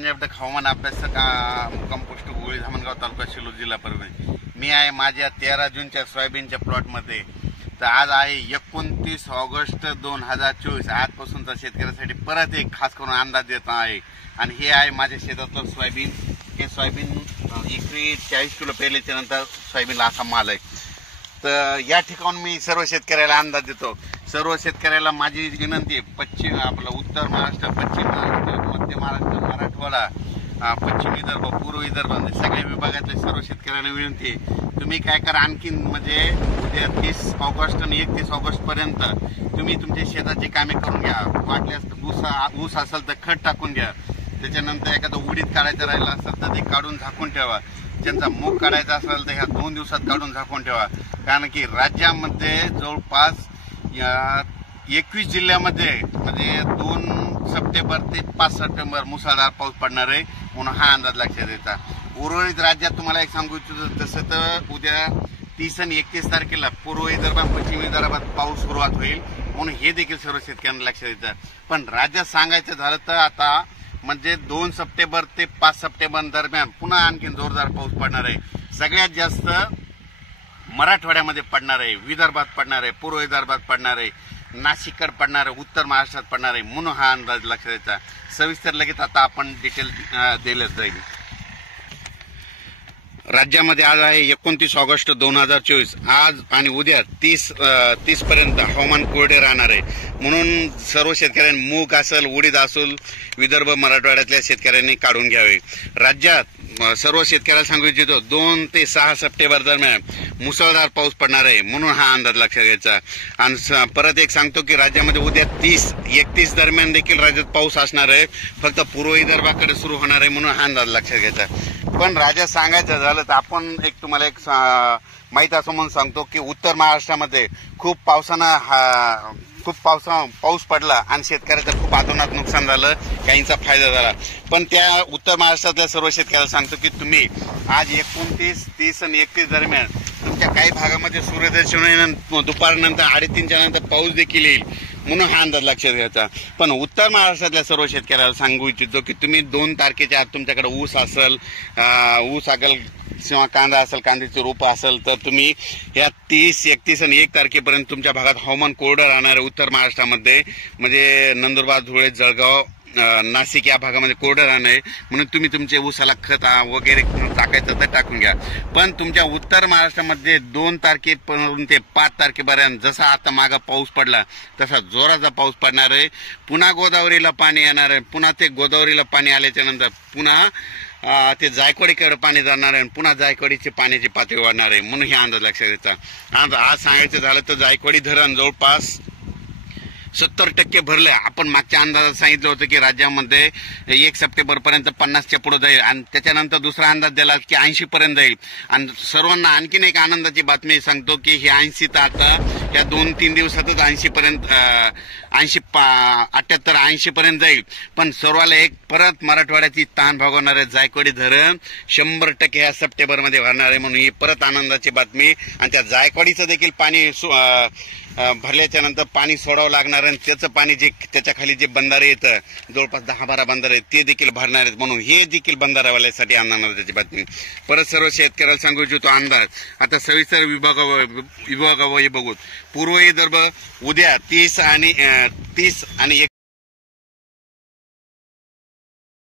प्रांजपटक हवामान अभ्यासक मुक्काम पोस्ट गोळी धामणगाव तालुका शिरूर जिल्हा परभणी। मी आहे माझ्या 13 जूनच्या सोयाबीनच्या प्लॉटमध्ये। तर आज आहे 29 ऑगस्ट 2024। आजपासूनचा शेतकऱ्यांसाठी परत एक खास करून अंदाज देत आहे आणि हे आहे माझ्या शेतातलं सोयाबीन। हे सोयाबीन एकरी 40 किलो पेरल्याच्या नंतर सोयाबीनला असा माल आहे। तर या ठिकाणी मी सर्व शेतकऱ्याला अंदाज देतो। सर्व शेतकऱ्याला माझी विनंती आहे, पश्चिम आपला उत्तर महाराष्ट्र, पश्चिम महाराष्ट्र, मध्य महाराष्ट्र, मराठवाडा, पश्चिम विदर्भ, पूर्व विदर्भ सगळ्या विभागातले सर्व शेतकऱ्यांना विनंती आहे, तुम्ही काय करा, आणखीन म्हणजे उद्या 30 ऑगस्ट आणि 31 ऑगस्ट पर्यंत तुम्ही तुमच्या शेताची कामे करून घ्या। वाटल्यास ऊस असेल तर खत टाकून घ्या। त्याच्यानंतर एखादं उडीद काढायचं राहिलं असेल तर ते काढून झाकून ठेवा। ज्यांचा मूग काढायचा असेल तर ह्या 2 दिवसात काढून झाकून ठेवा। कारण की राज्यामध्ये जवळपास या 21 जिल्ह्यामध्ये म्हणजे 2 सप्टेंबर ते 5 सप्टेंबर मुसळधार पाऊस पडणार आहे म्हणून हा अंदाज लक्षात येता। उर्वरित राज्यात तुम्हाला एक सांगू इच्छितो, तसं तर उद्या 30 आणि 31 तारखेला पूर्व विदर्भात, पश्चिम विदर्भात पाऊस सुरुवात होईल म्हणून हे देखील सर्व शेतकऱ्यांना लक्षात येतं। पण राज्यात सांगायचं झालं तर आता म्हणजे 2 सप्टेंबर ते 5 सप्टेंबर दरम्यान पुन्हा आणखी जोरदार पाऊस पडणार आहे। सगळ्यात जास्त मराठवाड्यामध्ये पडणार आहे, विदर्भात पडणार आहे, पूर्व विदर्भात पडणार आहे, नाशिककडे पडणार आहे, उत्तर महाराष्ट्रात पडणार आहे म्हणून हा अंदाज लक्षात द्यायचा। सविस्तर लगेच आता आपण डिटेल दिलेच जाईल। राज्यामध्ये आज आहे 29 ऑगस्ट 2024। आज आणि उद्या 30 पर्यंत हवामान कोरडे राहणार आहे म्हणून सर्व शेतकऱ्यांनी मूग असेल, उडीद असेल, विदर्भ मराठवाड्यातल्या शेतकऱ्यांनी काढून घ्यावे। राज्यात सर्व शेतकऱ्याला सांगू इच्छितो 2 ते 6 सप्टेंबर दरम्यान मुसळधार पाऊस पडणार आहे म्हणून हा अंदाज लक्षात घ्यायचा। आणि परत एक सांगतो की राज्यामध्ये उद्या 30-31 दरम्यान देखील राज्यात पाऊस असणार आहे, फक्त पूर्व विदर्भाकडे सुरू होणार आहे म्हणून हा अंदाज लक्षात घ्यायचा। पण राज्यात सांगायचं झालं तर आपण तुम्हाला एक माहिती असं म्हणून सांगतो की उत्तर महाराष्ट्रामध्ये खूप पाऊस पडला आणि शेतकऱ्याचं खूप अतोनात नुकसान झालं, काहींचा फायदा झाला। पण त्या उत्तर महाराष्ट्रातल्या सर्व शेतकऱ्याला सांगतो की तुम्ही आज 29, 30 आणि 31 दरम्यान तुमच्या काही भागामध्ये सूर्यदर्शन दुपारनंतर 3:30च्या नंतर पाऊस देखील येईल म्हणून हा अंदाज लक्षात घ्यायचा। पण उत्तर महाराष्ट्रातल्या सर्व शेतकऱ्याला सांगू इच्छितो की तुम्ही 2 तारखेच्या आत तुमच्याकडे ऊस असेल किंवा कांदा असेल, कांद्याची रोपं असेल तर तुम्ही या 30, 31 आणि 1 तारखेपर्यंत तुमच्या भागात हवामान कोरडं राहणार आहे। उत्तर महाराष्ट्रामध्ये म्हणजे नंदुरबार, धुळे, जळगाव, नाशिक या भागामध्ये कोरडं राहणार आहे म्हणून तुम्ही तुमचे ऊसाला खत वगैरे टाकायचं तर टाकून घ्या। पण तुमच्या उत्तर महाराष्ट्रामध्ये 2 तारखेपासून ते 5 तारखेपर्यंत जसा आता मागा पाऊस पडला तसा जोराचा पाऊस पडणार आहे। पुन्हा गोदावरीला पाणी येणार आहे, पुन्हा ते गोदावरीला पाणी आल्याच्या नंतर पुन्हा ते जायकवाडीकडे पाणी जाणार आहे, पुन्हा जायकवाडीची पाण्याची पातळी वाढणार आहे म्हणून हे अंदाज लक्षात घ्यायचा। आज सांगायचं झालं तर जायकवाडी धरण जवळपास 70% भरलंय। आपण मागच्या अंदाजात सांगितलं होतं की राज्यामध्ये 1 सप्टेंबर पर्यंत 50च्या पुढे जाईल आणि त्याच्यानंतर दुसरा अंदाज दिला की 80 पर्यंत जाईल। आणि सर्वांना आणखीन एक आनंदाची बातमी सांगतो की हे 80 तर आता या 2-3 दिवसातच 80 पर्यंत 78-80 पर्यंत जाईल। पण सर्वाला एक परत मराठवाड्याची ताण भागवणार आहे, जायकवाडी धरण 100% ह्या सप्टेंबरमध्ये भरणार आहे म्हणून ही परत आनंदाची बातमी। आणि त्या जायकवाडीचं देखील पाणी भरल्याच्या नंतर पाणी सोडावं लागणार आणि त्याचं पाणी जे त्याच्या खाली जे बंधारे येतं जवळपास 10-12 बंधारे ते देखील भरणार आहेत म्हणून हे देखील बंधारावाल्यासाठी आनंदाची बातमी। परत सर्व शेतकऱ्याला सांगू इच्छितो अंदाज आता सविस्तर विभागावर बघू। पूर्व विदर्भ उद्या 30 आणि